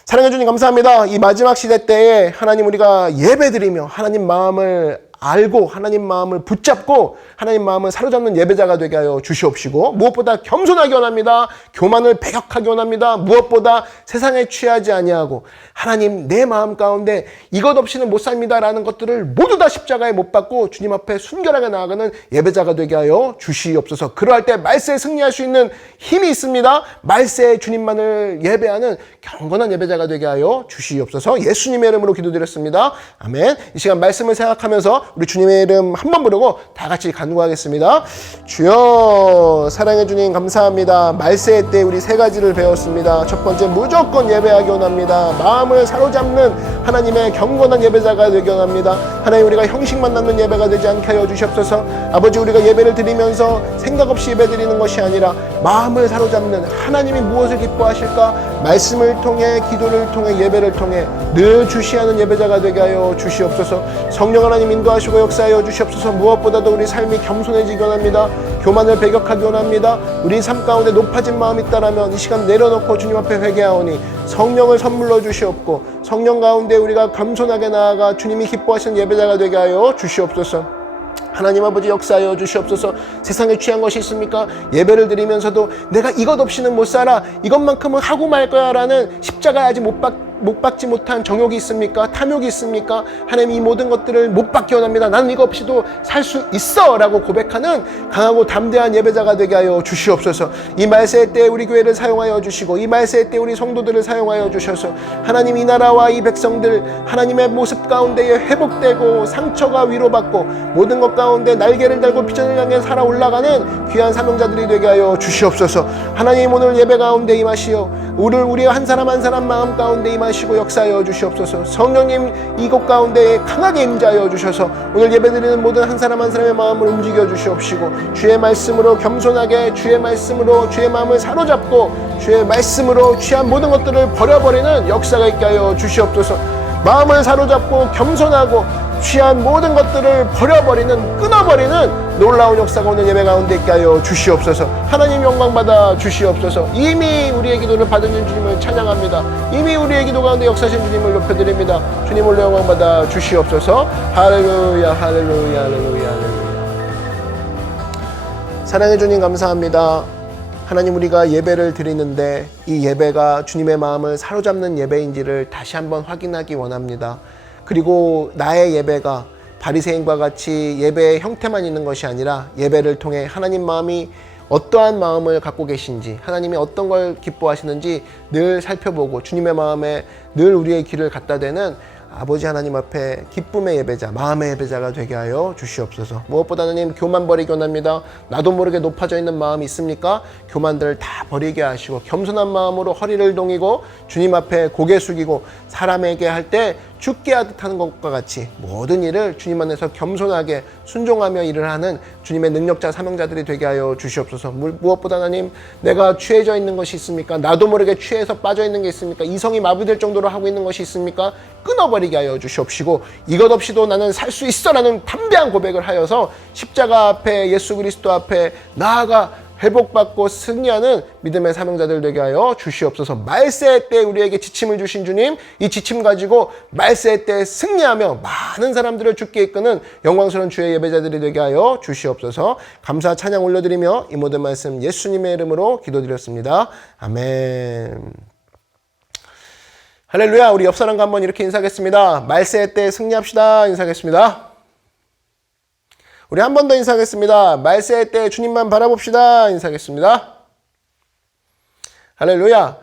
사랑해 주님 감사합니다. 이 마지막 시대 때에 하나님 우리가 예배드리며 하나님 마음을 알고 하나님 마음을 붙잡고 하나님 마음을 사로잡는 예배자가 되게 하여 주시옵시고 무엇보다 겸손하게 원합니다. 교만을 배격하게 원합니다. 무엇보다 세상에 취하지 아니하고 하나님 내 마음 가운데 이것 없이는 못 삽니다라는 것들을 모두 다 십자가에 못 박고 주님 앞에 순결하게 나아가는 예배자가 되게 하여 주시옵소서. 그러할 때 말세에 승리할 수 있는 힘이 있습니다. 말세에 주님만을 예배하는 경건한 예배자가 되게 하여 주시옵소서. 예수님의 이름으로 기도드렸습니다. 아멘. 이 시간 말씀을 생각하면서 우리 주님의 이름 한 번 부르고 다 같이 간구하겠습니다. 주여 사랑해 주님 감사합니다. 말세 때 우리 세 가지를 배웠습니다. 첫 번째 무조건 예배하기 원합니다. 마음을 사로잡는 하나님의 경건한 예배자가 되기 원합니다. 하나님 우리가 형식만 남는 예배가 되지 않게 하여 주시옵소서. 아버지 우리가 예배를 드리면서 생각 없이 예배 드리는 것이 아니라 마음을 사로잡는 하나님이 무엇을 기뻐하실까 말씀을 통해 기도를 통해 예배를 통해 늘 주시하는 예배자가 되게 하여 주시옵소서. 성령 하나님 인도하시고 역사하여 주시옵소서. 무엇보다도 우리 삶이 겸손해지기 원합니다. 교만을 배격하기 원합니다. 우리 삶 가운데 높아진 마음이 있다라면 이 시간 내려놓고 주님 앞에 회개하오니 성령을 선물로 주시옵고 성령 가운데 우리가 겸손하게 나아가 주님이 기뻐하시는 예배자가 되게 하여 주시옵소서. 하나님 아버지 역사하여 주시옵소서. 세상에 취한 것이 있습니까? 예배를 드리면서도 내가 이것 없이는 못 살아 이것만큼은 하고 말 거야 라는 십자가에 아직 못 받지 못한 정욕이 있습니까? 탐욕이 있습니까? 하나님 이 모든 것들을 못 받기 원합니다. 나는 이거 없이도 살 수 있어 라고 고백하는 강하고 담대한 예배자가 되게 하여 주시옵소서. 이 말세 때 우리 교회를 사용하여 주시고 이 말세 때 우리 성도들을 사용하여 주셔서 하나님 이 나라와 이 백성들 하나님의 모습 가운데에 회복되고 상처가 위로받고 모든 것 가운데 날개를 달고 비전을 향해 살아 올라가는 귀한 사명자들이 되게 하여 주시옵소서. 하나님 오늘 예배 가운데 임하시어 우리 한 사람 한 사람 마음 가운데 임하시고 역사하여 주시옵소서. 성령님 이곳 가운데 강하게 임자하여 주셔서 오늘 예배드리는 모든 한 사람 한 사람의 마음을 움직여 주시옵시고 주의 말씀으로 겸손하게 주의 말씀으로 주의 마음을 사로잡고 주의 말씀으로 취한 모든 것들을 버려버리는 역사가 있게 하여 주시옵소서. 마음을 사로잡고 겸손하고 취한 모든 것들을 버려버리는 끊어버리는 놀라운 역사가 오늘 예배 가운데 있게 하여 주시옵소서. 하나님 영광받아 주시옵소서. 이미 우리의 기도를 받은 주님을 찬양합니다. 이미 우리의 기도 가운데 역사하신 주님을 높여드립니다. 주님 오늘 영광받아 주시옵소서. 할렐루야 할렐루야 할렐루야 할렐루야. 사랑해 주님 감사합니다. 하나님 우리가 예배를 드리는데 이 예배가 주님의 마음을 사로잡는 예배인지를 다시 한번 확인하기 원합니다. 그리고 나의 예배가 바리새인과 같이 예배의 형태만 있는 것이 아니라 예배를 통해 하나님 마음이 어떠한 마음을 갖고 계신지 하나님이 어떤 걸 기뻐하시는지 늘 살펴보고 주님의 마음에 늘 우리의 길을 갖다 대는 아버지 하나님 앞에 기쁨의 예배자, 마음의 예배자가 되게 하여 주시옵소서. 무엇보다 하나님 교만 버리기 원합니다. 나도 모르게 높아져 있는 마음이 있습니까? 교만들을 다 버리게 하시고 겸손한 마음으로 허리를 동이고 주님 앞에 고개 숙이고 사람에게 할 때 죽게 하듯 하는 것과 같이 모든 일을 주님 안에서 겸손하게 순종하며 일을 하는 주님의 능력자 사명자들이 되게 하여 주시옵소서. 무엇보다 하나님 내가 취해져 있는 것이 있습니까? 나도 모르게 취해서 빠져 있는 게 있습니까? 이성이 마비될 정도로 하고 있는 것이 있습니까? 끊어버리게 하여 주시옵시고 이것 없이도 나는 살 수 있어 라는 담대한 고백을 하여서 십자가 앞에 예수 그리스도 앞에 나아가 회복받고 승리하는 믿음의 사명자들 되게 하여 주시옵소서. 말세 때 우리에게 지침을 주신 주님, 이 지침 가지고 말세 때 승리하며 많은 사람들을 주께 이끄는 영광스러운 주의 예배자들이 되게 하여 주시옵소서. 감사 찬양 올려드리며 이 모든 말씀 예수님의 이름으로 기도드렸습니다. 아멘. 할렐루야. 우리 옆 사람과 한번 이렇게 인사하겠습니다. 말세 때 승리합시다. 인사하겠습니다. 우리 한 번 더 인사하겠습니다. 말세의 때 주님만 바라봅시다. 인사하겠습니다. 할렐루야.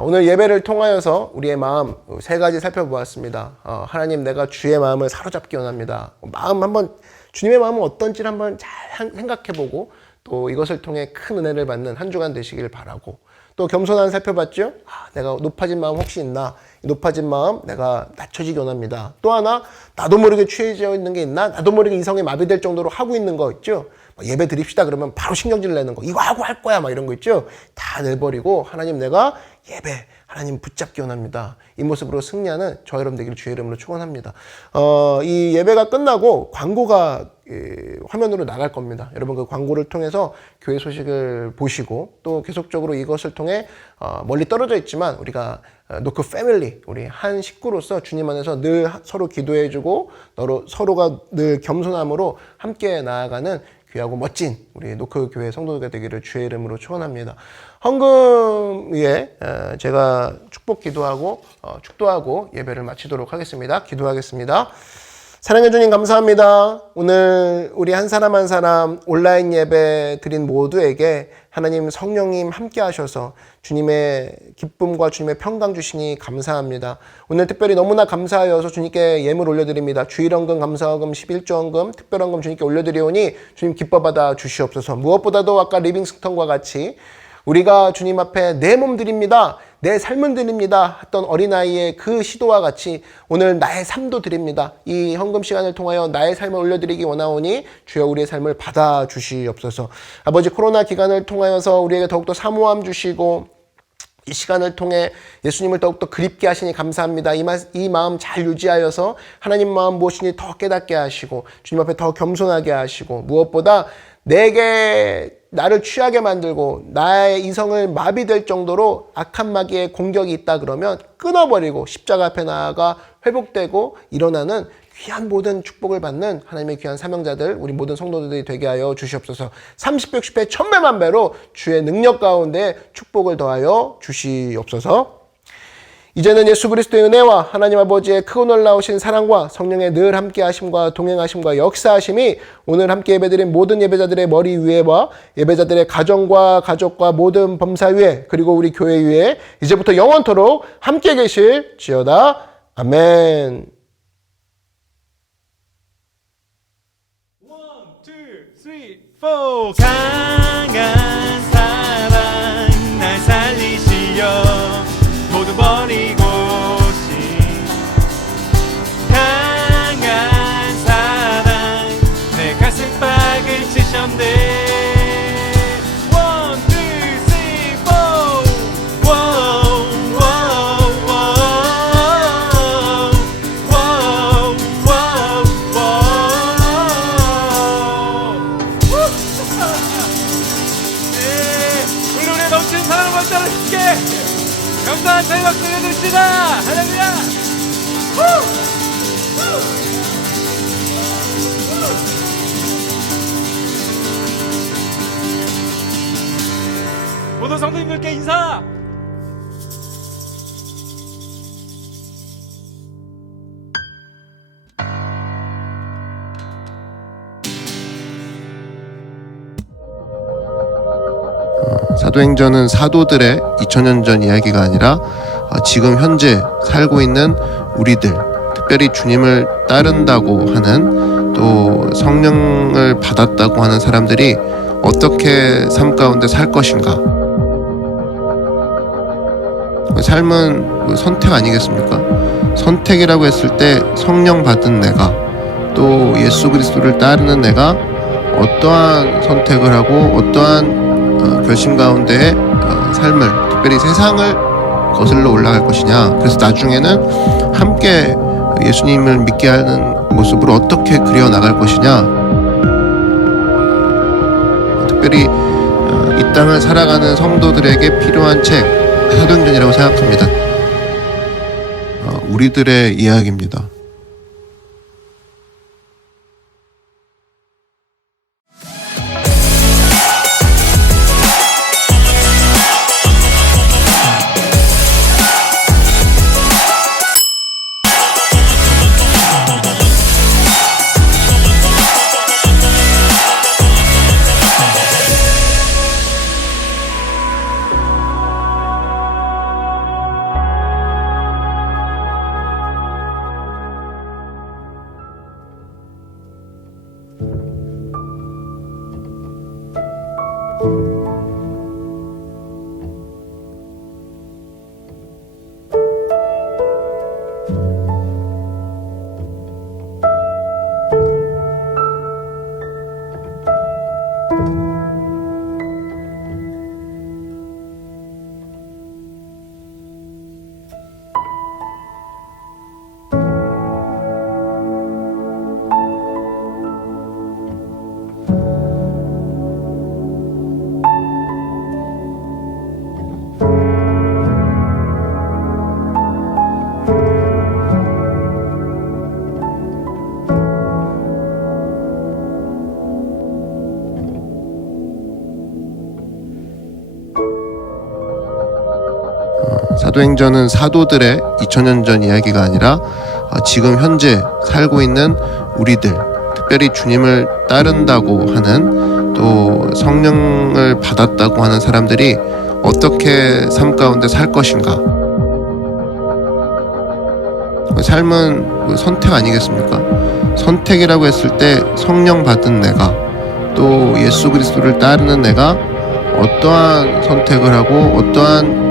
오늘 예배를 통하여서 우리의 마음 세 가지 살펴보았습니다. 하나님, 내가 주의 마음을 사로잡기 원합니다. 마음 한번, 주님의 마음은 어떤지를 한번 잘 생각해보고 또 이것을 통해 큰 은혜를 받는 한 주간 되시길 바라고, 또 겸손한 살펴봤죠? 내가 높아진 마음 혹시 있나? 높아진 마음 내가 낮춰지기 원합니다. 또 하나, 나도 모르게 취해져 있는 게 있나? 나도 모르게 이성에 마비될 정도로 하고 있는 거 있죠? 예배 드립시다 그러면 바로 신경질 내는 거, 이거 하고 할 거야 막 이런 거 있죠? 다 내버리고 하나님, 내가 예배 하나님 붙잡기 원합니다. 이 모습으로 승리하는 저 여러분 되기를 주의 이름으로 축원합니다. 이 예배가 끝나고 광고가 화면으로 나갈 겁니다. 여러분 그 광고를 통해서 교회 소식을 보시고, 또 계속적으로 이것을 통해 멀리 떨어져 있지만 우리가 노크 패밀리, 우리 한 식구로서 주님 안에서 늘 서로 기도해주고 서로가 늘 겸손함으로 함께 나아가는 귀하고 멋진 우리 노크 교회 성도가 되기를 주의 이름으로 축원합니다. 헌금 위에 제가 축복 기도하고 축도하고 예배를 마치도록 하겠습니다. 기도하겠습니다. 사랑해 주님 감사합니다. 오늘 우리 한 사람 한 사람 온라인 예배 드린 모두에게 하나님 성령님 함께 하셔서 주님의 기쁨과 주님의 평강 주시니 감사합니다. 오늘 특별히 너무나 감사하여서 주님께 예물 올려드립니다. 주일헌금, 감사헌금, 11조헌금, 특별헌금 주님께 올려드리오니 주님 기뻐 받아 주시옵소서. 무엇보다도 아까 리빙스턴과 같이 우리가 주님 앞에 내 몸 드립니다, 내 삶은 드립니다 했던 어린아이의 그 시도와 같이 오늘 나의 삶도 드립니다. 이 헌금 시간을 통하여 나의 삶을 올려드리기 원하오니 주여 우리의 삶을 받아주시옵소서. 아버지, 코로나 기간을 통하여서 우리에게 더욱더 사모함 주시고 이 시간을 통해 예수님을 더욱더 그립게 하시니 감사합니다. 이 마음 잘 유지하여서 하나님 마음 무엇이니 더 깨닫게 하시고 주님 앞에 더 겸손하게 하시고, 무엇보다 내게 나를 취하게 만들고 나의 이성을 마비될 정도로 악한 마귀의 공격이 있다 그러면 끊어버리고 십자가 앞에 나아가 회복되고 일어나는 귀한 모든 축복을 받는 하나님의 귀한 사명자들, 우리 모든 성도들이 되게 하여 주시옵소서. 30배, 60배, 1000배만 배로 주의 능력 가운데 축복을 더하여 주시옵소서. 이제는 예수 그리스도의 은혜와 하나님 아버지의 크고 놀라우신 사랑과 성령의 늘 함께 하심과 동행하심과 역사하심이 오늘 함께 예배드린 모든 예배자들의 머리 위에와 예배자들의 가정과 가족과 모든 범사 위에, 그리고 우리 교회 위에 이제부터 영원토록 함께 계실지어다. 아멘. 1, 2, 3, 4. 강한 사랑 날 살리시려 모두 버리고 강한 사랑 내 가슴팍을 치셨네. 1, 2, 3, 4. Wow, wow, wow. Wow, wow, wow. 네, 우리 우리의 넘치는 사랑을 받자는 함께 감사한 저희 박수 해드립시다. 할렐루야. 모든 성도님들께 인사. 사도행전은 사도들의 2000년 전 이야기가 아니라 지금 현재 살고 있는 우리들, 특별히 주님을 따른다고 하는, 또 성령을 받았다고 하는 사람들이 어떻게 삶 가운데 살 것인가. 삶은 선택 아니겠습니까? 선택이라고 했을 때 성령 받은 내가, 또 예수 그리스도를 따르는 내가 어떠한 선택을 하고 어떠한 결심 가운데의 삶을, 특별히 세상을 거슬러 올라갈 것이냐. 그래서 나중에는 함께 예수님을 믿게 하는 모습으로 어떻게 그려 나갈 것이냐. 특별히 이 땅을 살아가는 성도들에게 필요한 책, 사도행전이라고 생각합니다. 우리들의 이야기입니다. 사도행전은 사도들의 2000년 전 이야기가 아니라 지금 현재 살고 있는 우리들, 특별히 주님을 따른다고 하는, 또 성령을 받았다고 하는 사람들이 어떻게 삶 가운데 살 것인가. 삶은 선택 아니겠습니까? 선택이라고 했을 때 성령 받은 내가, 또 예수 그리스도를 따르는 내가 어떠한 선택을 하고 어떠한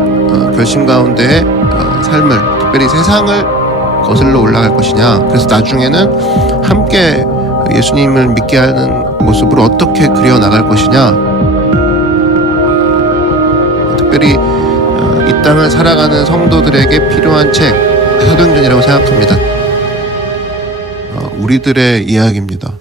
결심 가운데의 삶을, 특별히 세상을 거슬러 올라갈 것이냐. 그래서 나중에는 함께 예수님을 믿게 하는 모습으로 어떻게 그려 나갈 것이냐. 특별히 이 땅을 살아가는 성도들에게 필요한 책, 사도행전이라고 생각합니다. 우리들의 이야기입니다.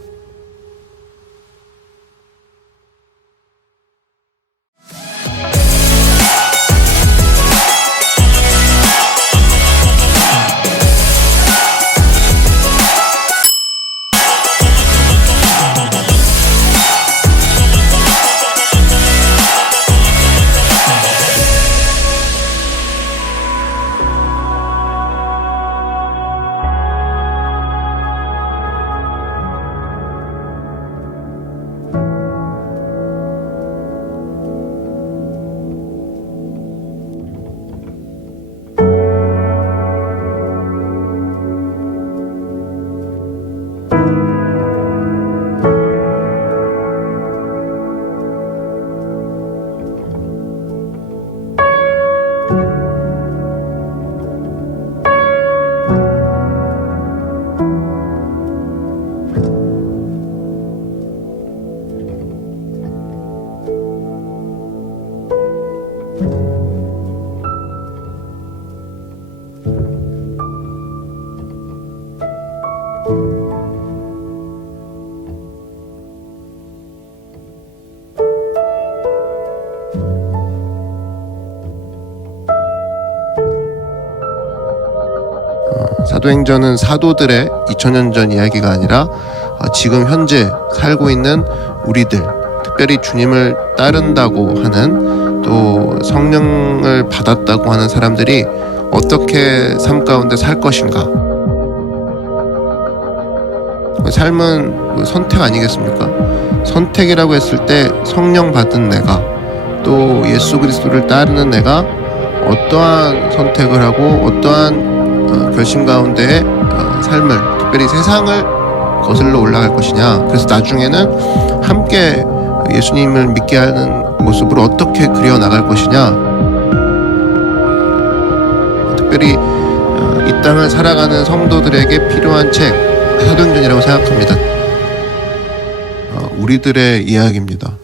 사도행전은 사도들의 2000년 전 이야기가 아니라 지금 현재 살고 있는 우리들, 특별히 주님을 따른다고 하는, 또 성령을 받았다고 하는 사람들이 어떻게 삶 가운데 살 것인가. 삶은 선택 아니겠습니까? 선택이라고 했을 때 성령 받은 내가, 또 예수 그리스도를 따르는 내가 어떠한 선택을 하고 어떠한 결심 가운데의 삶을, 특별히 세상을 거슬러 올라갈 것이냐. 그래서 나중에는 함께 예수님을 믿게 하는 모습으로 어떻게 그려 나갈 것이냐. 특별히 이 땅을 살아가는 성도들에게 필요한 책, 사도행전이라고 생각합니다. 우리들의 이야기입니다.